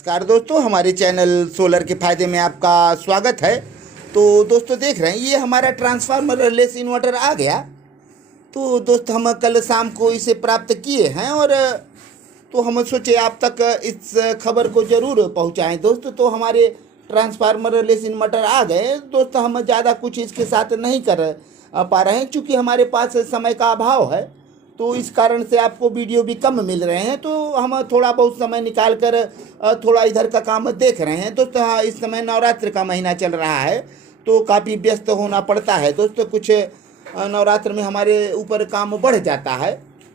नमस्कार दोस्तों, हमारे चैनल सोलर के फायदे में आपका स्वागत है। तो दोस्तों देख रहे हैं ये हमारा ट्रांसफार्मर लेस इन्वर्टर आ गया। तो दोस्त हम कल शाम को इसे प्राप्त किए हैं और तो हम सोचे आप तक इस खबर को ज़रूर पहुंचाएं दोस्त। तो हमारे ट्रांसफार्मर लेस इन्वर्टर आ गए दोस्त। हम ज़्यादा कुछ इसके साथ नहीं कर पा रहे हैं क्योंकि हमारे पास समय का अभाव है। तो इस कारण से आपको वीडियो भी कम मिल रहे हैं। तो हम थोड़ा बहुत समय निकाल कर थोड़ा इधर का काम देख रहे हैं दोस्तों। हाँ, इस समय नवरात्र का महीना चल रहा है तो काफ़ी व्यस्त होना पड़ता है दोस्तों। कुछ नवरात्र में हमारे ऊपर काम बढ़ जाता है।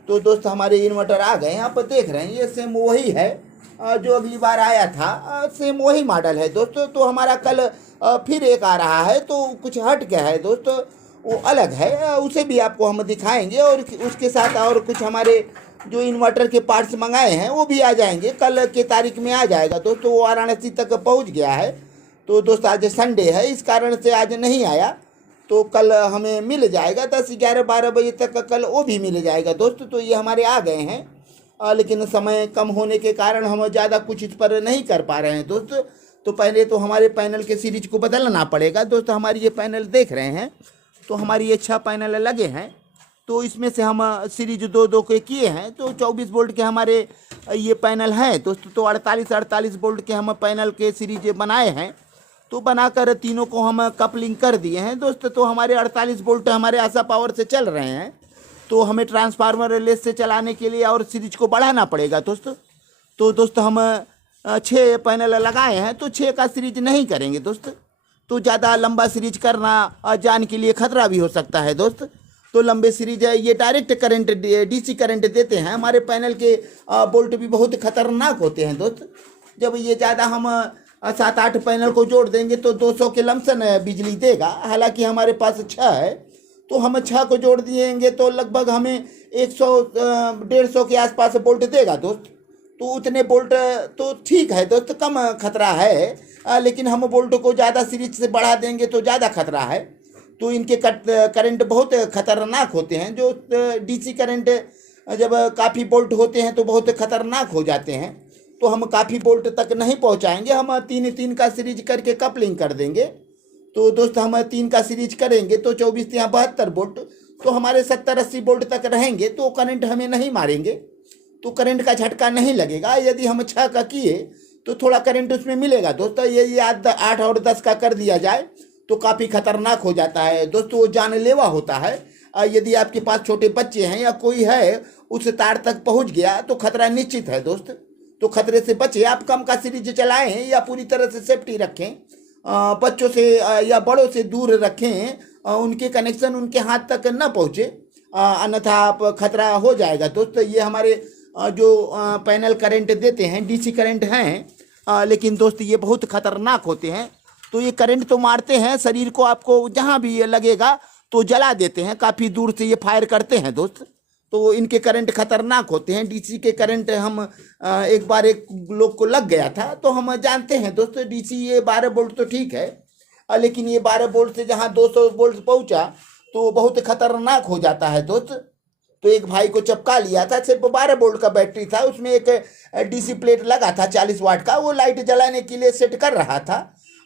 तो दोस्त हमारे इन्वर्टर आ गए हैं, आप देख रहे हैं ये सेम वही है जो अगली बार आया था। सेम वही मॉडल है दोस्तों। तो हमारा कल फिर एक आ रहा है तो कुछ हट गया है दोस्तों, वो अलग है। उसे भी आपको हम दिखाएंगे और उसके साथ और कुछ हमारे जो इन्वर्टर के पार्ट्स मंगाए हैं वो भी आ जाएंगे। कल के तारीख में आ जाएगा दोस्तों। वो वाराणसी तक पहुंच गया है। तो दोस्त आज संडे है, इस कारण से आज नहीं आया। तो कल हमें मिल जाएगा 10, 11, 12 बजे तक कल वो भी मिल जाएगा दोस्तों। तो ये हमारे आ गए हैं लेकिन समय कम होने के कारण हम ज़्यादा कुछ इस पर नहीं कर पा रहे हैं दोस्त। तो पहले तो हमारे पैनल के सीरीज को बदलना पड़ेगा दोस्त। हमारी ये पैनल देख रहे हैं तो हमारी ये 6 पैनल लगे हैं। तो इसमें से हम सीरीज 2 के किए हैं। तो 24 वोल्ट के हमारे ये पैनल हैं दोस्तों। तो 48 वोल्ट के हम पैनल के सीरीज बनाए हैं। तो बनाकर तीनों को हम कपलिंग कर दिए हैं दोस्त। तो हमारे 48 वोल्ट हमारे आशा पावर से चल रहे हैं। तो हमें ट्रांसफार्मर लेस से चलाने के लिए और सीरीज को बढ़ाना पड़ेगा दोस्त। तो दोस्त हम 6 पैनल लगाए हैं तो 6 का सीरीज नहीं करेंगे दोस्त। तो ज़्यादा लंबा सीरीज करना जान के लिए खतरा भी हो सकता है दोस्त। तो लंबे सीरीज है ये डायरेक्ट करंट डीसी करंट देते हैं। हमारे पैनल के बोल्ट भी बहुत खतरनाक होते हैं दोस्त। जब ये ज़्यादा हम 7-8 पैनल को जोड़ देंगे तो 200 के लमसम बिजली देगा। हालांकि हमारे पास 6 है तो हम 6 को जोड़ दिएंगे तो लगभग हमें 100 150 के आसपास बोल्ट देगा दोस्त। तो उतने बोल्ट तो ठीक है दोस्त, कम खतरा है। लेकिन हम बोल्ट को ज़्यादा सीरीज से बढ़ा देंगे तो ज़्यादा खतरा है। तो इनके करंट बहुत खतरनाक होते हैं। जो डीसी करंट जब काफ़ी बोल्ट होते हैं तो बहुत खतरनाक हो जाते हैं। तो हम काफ़ी बोल्ट तक नहीं पहुंचाएंगे। हम 3 का सीरीज करके कपलिंग कर देंगे। तो दोस्त हम 3 का सीरीज करेंगे तो 24 या 72 बोल्ट तो हमारे 70-80 बोल्ट तक रहेंगे। तो करंट हमें नहीं मारेंगे, तो करंट का झटका नहीं लगेगा। यदि हम 6 का किए तो थोड़ा करंट उसमें मिलेगा दोस्तों। ये 8 और 10 का कर दिया जाए तो काफ़ी खतरनाक हो जाता है दोस्तों। वो जानलेवा होता है। यदि आपके पास छोटे बच्चे हैं या कोई है उस तार तक पहुंच गया तो खतरा निश्चित है दोस्त। तो खतरे से बचे। आप कम का सीरीज चलाएं या पूरी तरह से सेफ्टी रखें। बच्चों से या बड़ों से दूर रखें। उनके कनेक्शन उनके हाथ तक न पहुँचे, अन्यथा आप खतरा हो जाएगा दोस्त। ये हमारे जो पैनल करंट देते हैं डीसी करंट हैं, लेकिन दोस्त ये बहुत खतरनाक होते हैं। तो ये करंट तो मारते हैं, शरीर को आपको जहाँ भी ये लगेगा तो जला देते हैं। काफ़ी दूर से ये फायर करते हैं दोस्त। तो इनके करंट खतरनाक होते हैं। डीसी के करंट हम एक बार एक लोग को लग गया था तो हम जानते हैं दोस्त। डीसी ये 12 वोल्ट तो ठीक है, लेकिन ये 12 वोल्ट से जहाँ 200 वोल्ट पहुँचा तो बहुत खतरनाक हो जाता है दोस्त। तो एक भाई को चपका लिया था। सिर्फ 12 वोल्ट का बैटरी था, उसमें एक डीसी प्लेट लगा था 40 वाट का। वो लाइट जलाने के लिए सेट कर रहा था,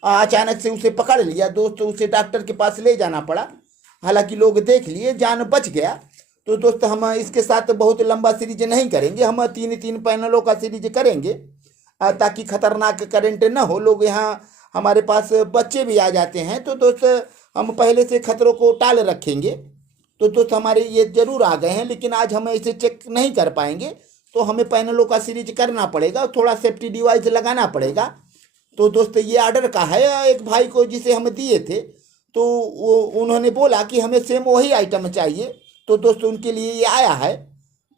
अचानक से उसे पकड़ लिया दोस्त। उसे डॉक्टर के पास ले जाना पड़ा। हालांकि लोग देख लिए, जान बच गया। तो दोस्त हम इसके साथ बहुत लंबा सीरीज नहीं करेंगे। हम 3 पैनलों का सीरीज करेंगे ताकि खतरनाक करंट न हो। लोग यहाँ हमारे पास बच्चे भी आ जाते हैं तो दोस्त हम पहले से खतरों को टाल रखेंगे। तो दोस्त हमारे ये जरूर आ गए हैं, लेकिन आज हम इसे चेक नहीं कर पाएंगे। तो हमें पैनलों का सीरीज करना पड़ेगा, थोड़ा सेफ्टी डिवाइस लगाना पड़ेगा। तो दोस्त ये ऑर्डर का है एक भाई को जिसे हम दिए थे। तो वो उन्होंने बोला कि हमें सेम वही आइटम चाहिए। तो दोस्त उनके लिए ये आया है।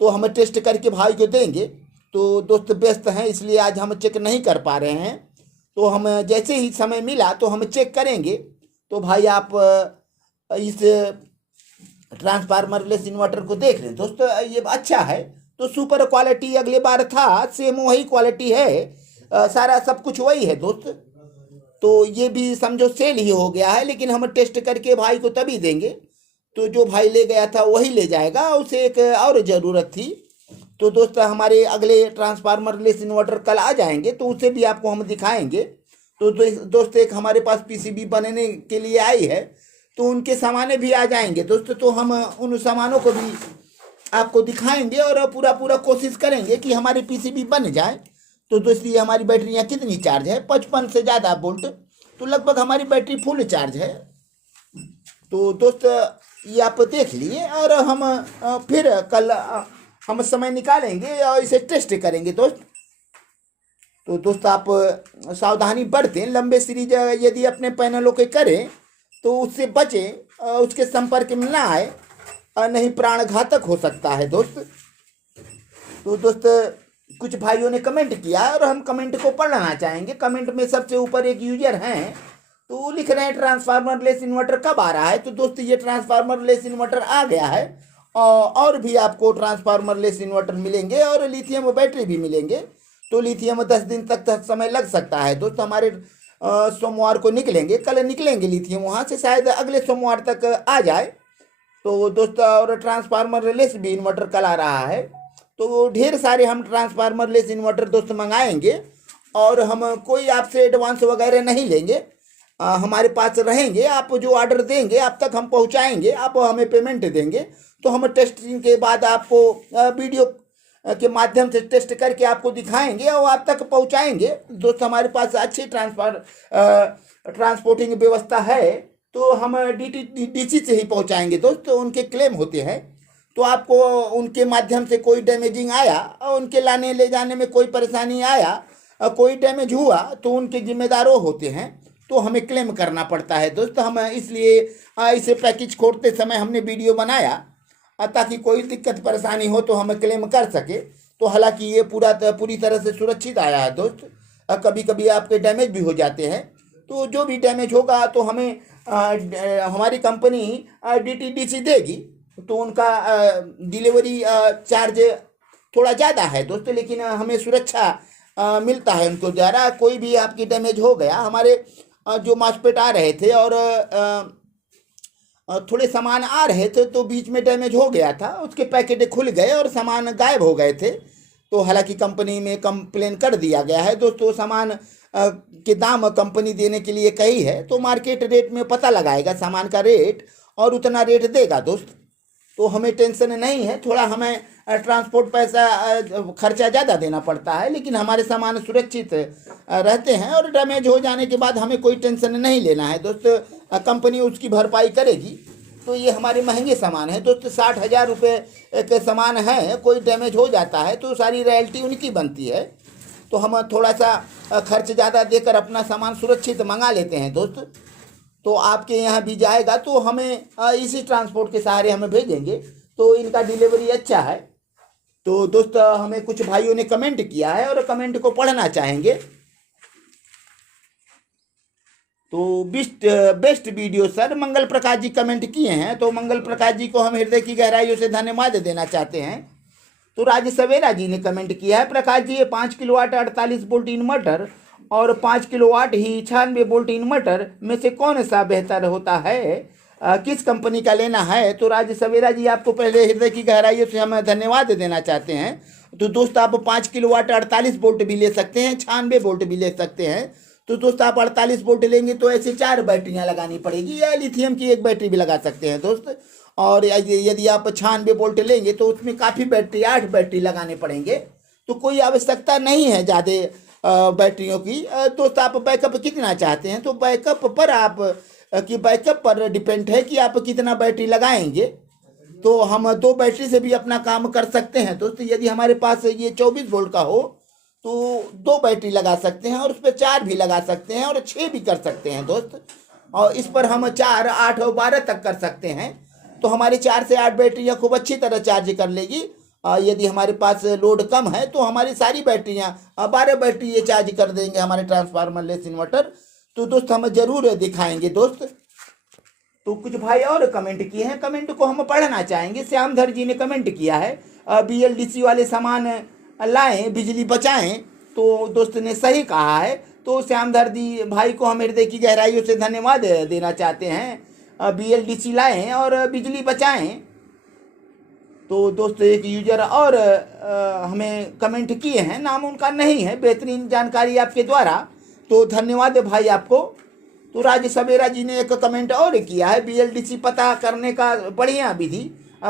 तो हम टेस्ट करके भाई को देंगे। तो दोस्त व्यस्त हैं इसलिए आज हम चेक नहीं कर पा रहे हैं। तो हम जैसे ही समय मिला तो हम चेक करेंगे। तो भाई आप इस ट्रांसफार्मर लेस इन्वर्टर को देख रहे हैं दोस्तों, ये अच्छा है। तो सुपर क्वालिटी अगले बार था, सेम वही क्वालिटी है। सारा सब कुछ वही है दोस्त। तो ये भी समझो सेल ही हो गया है, लेकिन हम टेस्ट करके भाई को तभी देंगे। तो जो भाई ले गया था वही ले जाएगा, उसे एक और ज़रूरत थी तो दोस्त हमारे अगले ट्रांसफार्मर लेस इन्वर्टर कल आ जाएंगे, तो उसे भी आपको हम दिखाएंगे। तो दोस्त एक हमारे पास पीसीबी बनने के लिए आई है, तो उनके सामानें भी आ जाएंगे दोस्त। तो हम उन सामानों को भी आपको दिखाएंगे और पूरा पूरा कोशिश करेंगे कि हमारी पीसीबी बन जाए। तो दोस्त ये हमारी बैटरियाँ कितनी चार्ज है, 55 से ज़्यादा वोल्ट, तो लगभग हमारी बैटरी फुल चार्ज है। तो दोस्त ये आप देख लिए, और हम फिर कल हम समय निकालेंगे और इसे टेस्ट करेंगे दोस्त। तो दोस्त आप सावधानी बरतें, लंबे सीरीज यदि अपने पैनलों के करें तो उससे बचें, उसके संपर्क में ना आए, नहीं प्राण घातक हो सकता है दोस्त। तो दोस्त कुछ भाइयों ने कमेंट किया और हम कमेंट को पढ़ना चाहेंगे। कमेंट में सबसे ऊपर एक यूजर हैं, तो वो लिख रहे हैं ट्रांसफार्मर लेस इन्वर्टर कब आ रहा है। तो दोस्त ये ट्रांसफार्मर लेस इन्वर्टर आ गया है, और भी आपको ट्रांसफार्मर लेस इन्वर्टर मिलेंगे और लिथियम बैटरी भी मिलेंगे। तो लिथियम 10 दिन तक समय लग सकता है दोस्त। हमारे सोमवार को निकलेंगे, कल निकलेंगे लिथियम वहाँ से, शायद अगले सोमवार तक आ जाए। तो दोस्त और ट्रांसफार्मर लेस भी इन्वर्टर कल आ रहा है, तो ढेर सारे हम ट्रांसफार्मर लेस इन्वर्टर दोस्त मंगाएंगे, और हम कोई आपसे एडवांस वगैरह नहीं लेंगे, हमारे पास रहेंगे। आप जो ऑर्डर देंगे आप तक हम पहुंचाएंगे, आप हमें पेमेंट देंगे, तो हम टेस्टिंग के बाद आपको वीडियो के माध्यम से टेस्ट करके आपको दिखाएंगे और आप तक पहुंचाएंगे दोस्त। हमारे पास अच्छी ट्रांसपोर्टिंग व्यवस्था है, तो हम डीसी से ही पहुंचाएंगे दोस्त। उनके क्लेम होते हैं, तो आपको उनके माध्यम से कोई डैमेजिंग आया और उनके लाने ले जाने में कोई परेशानी आया, कोई डैमेज हुआ, तो उनके जिम्मेदारों होते हैं, तो हमें क्लेम करना पड़ता है दोस्त। हम इसलिए इसे पैकेज खोलते समय हमने वीडियो बनाया, ताकि कोई दिक्कत परेशानी हो तो हम क्लेम कर सके। तो हालांकि ये पूरी तरह से सुरक्षित आया है दोस्त। कभी कभी आपके डैमेज भी हो जाते हैं, तो जो भी डैमेज होगा तो हमें हमारी कंपनी डीटीडीसी देगी, तो उनका डिलीवरी चार्ज थोड़ा ज़्यादा है दोस्त, लेकिन हमें सुरक्षा मिलता है उनको द्वारा। कोई भी आपकी डैमेज हो गया, हमारे जो मास्पेट आ रहे थे और थोड़े सामान आ रहे थे, तो बीच में डैमेज हो गया था, उसके पैकेट खुल गए और सामान गायब हो गए थे। तो हालांकि कंपनी में कंप्लेन कर दिया गया है दोस्तों। सामान के दाम कंपनी देने के लिए कही है, तो मार्केट रेट में पता लगाएगा सामान का रेट और उतना रेट देगा दोस्त। तो हमें टेंशन नहीं है, थोड़ा हमें ट्रांसपोर्ट पैसा खर्चा ज़्यादा देना पड़ता है, लेकिन हमारे सामान सुरक्षित रहते हैं, और डैमेज हो जाने के बाद हमें कोई टेंशन नहीं लेना है दोस्त, कंपनी उसकी भरपाई करेगी। तो ये हमारे महंगे सामान है दोस्त, 60,000 रुपये के सामान है, कोई डैमेज हो जाता है तो सारी रॉयल्टी उनकी बनती है। तो हम थोड़ा सा खर्च ज़्यादा देकर अपना सामान सुरक्षित मंगा लेते हैं दोस्त। तो आपके यहाँ भी जाएगा तो हमें इसी ट्रांसपोर्ट के सहारे हमें भेजेंगे, तो इनका डिलीवरी अच्छा है। तो दोस्त हमें कुछ भाइयों ने कमेंट किया है और कमेंट को पढ़ना चाहेंगे। तो बेस्ट वीडियो सर, मंगल प्रकाश जी कमेंट किए हैं, तो मंगल प्रकाश जी को हम हृदय की गहराइयों से धन्यवाद देना चाहते हैं। तो राज सवेरा जी ने कमेंट किया है, प्रकाश जी ये 5 किलोवाट 48 वोल्ट इन्वर्टर और 5 किलोवाट ही 96 वोल्ट इन्वर्टर में से कौन सा बेहतर होता है, किस कंपनी का लेना है। तो राज सवेरा जी आपको पहले हृदय की गहराइयों से हम धन्यवाद देना चाहते हैं। तो दोस्त आप 5 किलोवाट 48 वोल्ट भी ले सकते हैं, 96 वोल्ट भी ले सकते हैं। तो दोस्त आप 48 वोल्ट लेंगे तो ऐसे 4 बैटरियां लगानी पड़ेगी, या लिथियम की एक बैटरी भी लगा सकते हैं दोस्त। और यदि आप 96 वोल्ट लेंगे तो उसमें काफ़ी बैटरी 8 बैटरी लगाने पड़ेंगे, तो कोई आवश्यकता नहीं है ज़्यादा बैटरियों की। दोस्त आप बैकअप कितना चाहते हैं, तो बैकअप पर आप कि बैकअप पर डिपेंड है कि आप कितना बैटरी लगाएंगे। तो हम 2 बैटरी से भी अपना काम कर सकते हैं दोस्त। यदि हमारे पास ये 24 वोल्ट का हो तो 2 बैटरी लगा सकते हैं, और उस पर 4 भी लगा सकते हैं और 6 भी कर सकते हैं दोस्त। और इस पर हम 4, 8 और 12 तक कर सकते हैं। तो हमारी 4 से 8 बैटरियाँ खूब अच्छी तरह चार्ज कर लेगी। यदि हमारे पास लोड कम है तो हमारी सारी बैटरियाँ 12 बैटरी ये चार्ज कर देंगे हमारे ट्रांसफार्मर लेस इन्वर्टर। तो दोस्त हम जरूर दिखाएंगे दोस्त। तो कुछ भाई और कमेंट किए हैं, कमेंट को हम पढ़ना चाहेंगे। श्यामधर जी ने कमेंट किया है, BLDC वाले सामान लाएं, बिजली बचाएं। तो दोस्त ने सही कहा है। तो श्यामधर जी भाई को हम हृदय की गहराइयों से धन्यवाद देना चाहते हैं। BLDC लाएं और बिजली बचाएं। तो दोस्तों एक यूजर और हमें कमेंट किए हैं, नाम उनका नहीं है, बेहतरीन जानकारी आपके द्वारा, तो धन्यवाद भाई आपको। तो राज सवेरा जी ने एक कमेंट और किया है, BLDC पता करने का बढ़िया विधि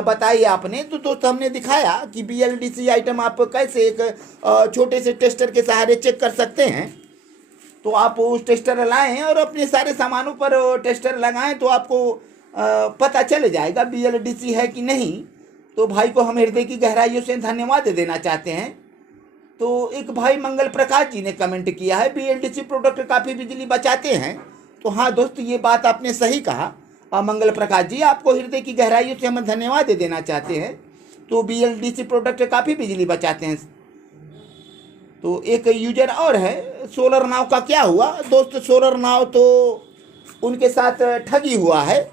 बताई आपने। तो दोस्त हमने दिखाया कि BLDC आइटम आप कैसे एक छोटे से टेस्टर के सहारे चेक कर सकते हैं। तो आप उस टेस्टर लाएं और अपने सारे सामानों पर टेस्टर लगाएं तो आपको पता चल जाएगा BLDC है कि नहीं। तो भाई को हम हृदय की गहराइयों से धन्यवाद देना चाहते हैं। तो एक भाई मंगल प्रकाश जी ने कमेंट किया है, BLDC प्रोडक्ट काफ़ी बिजली बचाते हैं। तो हाँ दोस्त, ये बात आपने सही कहा मंगल प्रकाश जी, आपको हृदय की गहराइयों से हम धन्यवाद देना चाहते हैं। तो BLDC प्रोडक्ट काफ़ी बिजली बचाते हैं। तो एक यूजर और है, सोलर नाव का क्या हुआ दोस्त? सोलर नाव तो उनके साथ ठगी हुआ है।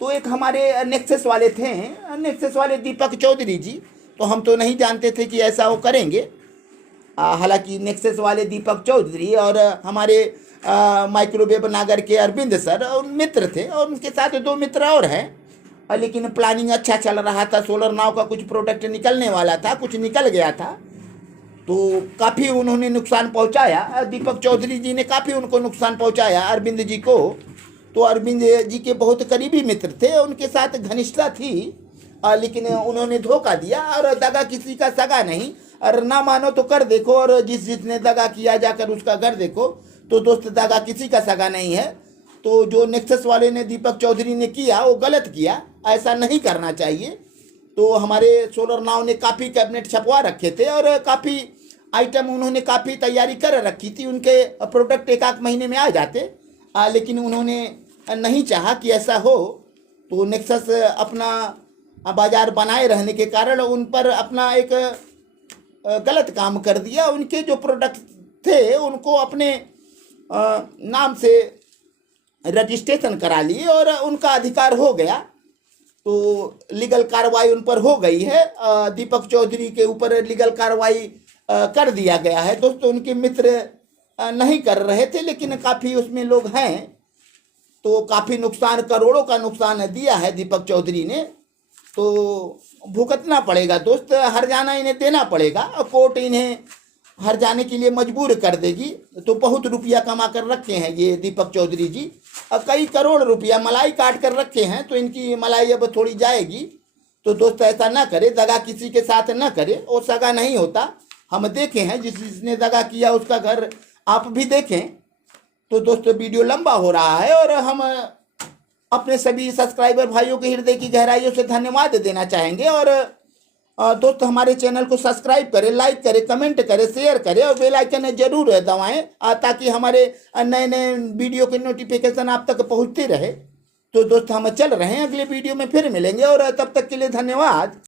तो एक हमारे नेक्सस वाले थे, नेक्सस वाले दीपक चौधरी जी, तो हम तो नहीं जानते थे कि ऐसा वो करेंगे। हालांकि नेक्सस वाले दीपक चौधरी और हमारे माइक्रोवेव नागर के अरविंद सर मित्र थे, और उनके साथ 2 मित्र और हैं। लेकिन प्लानिंग अच्छा चल रहा था, सोलर नाव का कुछ प्रोडक्ट निकलने वाला था, कुछ निकल गया था, तो काफ़ी उन्होंने नुकसान पहुंचाया। दीपक चौधरी जी ने काफ़ी उनको नुकसान पहुंचाया अरविंद जी को। तो अरविंद जी के बहुत करीबी मित्र थे, उनके साथ घनिष्ठता थी, लेकिन उन्होंने धोखा दिया। और दगा किसी का सगा नहीं, और ना मानो तो कर देखो, और जिसने दगा किया जाकर उसका घर देखो। तो दोस्त दगा किसी का सगा नहीं है। तो जो नेक्सस वाले ने दीपक चौधरी ने किया वो गलत किया, ऐसा नहीं करना चाहिए। तो हमारे सोलर नाव ने काफ़ी कैबिनेट छपवा रखे थे और काफ़ी आइटम उन्होंने काफ़ी तैयारी कर रखी थी, उनके प्रोडक्ट 1 महीने में आ जाते, लेकिन उन्होंने नहीं चाहा कि ऐसा हो। तो नेक्सस अपना बाजार बनाए रहने के कारण उन पर अपना एक गलत काम कर दिया। उनके जो प्रोडक्ट थे उनको अपने नाम से रजिस्ट्रेशन करा लिए और उनका अधिकार हो गया। तो लीगल कार्रवाई उन पर हो गई है, दीपक चौधरी के ऊपर लीगल कार्रवाई कर दिया गया है। दोस्तों उनके मित्र नहीं कर रहे थे, लेकिन काफ़ी उसमें लोग हैं, तो काफ़ी नुकसान, करोड़ों का नुकसान दिया है दीपक चौधरी ने। तो भुगतना पड़ेगा दोस्त, हर्जाना इन्हें देना पड़ेगा, कोर्ट इन्हें हर जाने के लिए मजबूर कर देगी। तो बहुत रुपया कमा कर रखे हैं ये दीपक चौधरी जी, कई करोड़ रुपया मलाई काट कर रखे हैं, तो इनकी मलाई अब थोड़ी जाएगी। तो दोस्त ऐसा ना करे, दगा किसी के साथ ना करे, वो सगा नहीं होता। हम देखे हैं, जिसने दगा किया उसका घर आप भी देखें। तो दोस्तों वीडियो लंबा हो रहा है और हम अपने सभी सब्सक्राइबर भाइयों के हृदय की गहराइयों से धन्यवाद देना चाहेंगे। और दोस्त हमारे चैनल को सब्सक्राइब करें, लाइक करें, कमेंट करें, शेयर करें और बेल आइकन जरूर दबाएं, ताकि हमारे नए नए वीडियो के नोटिफिकेशन आप तक पहुंचते रहे। तो दोस्त हम चल रहे हैं, अगले वीडियो में फिर मिलेंगे, और तब तक के लिए धन्यवाद।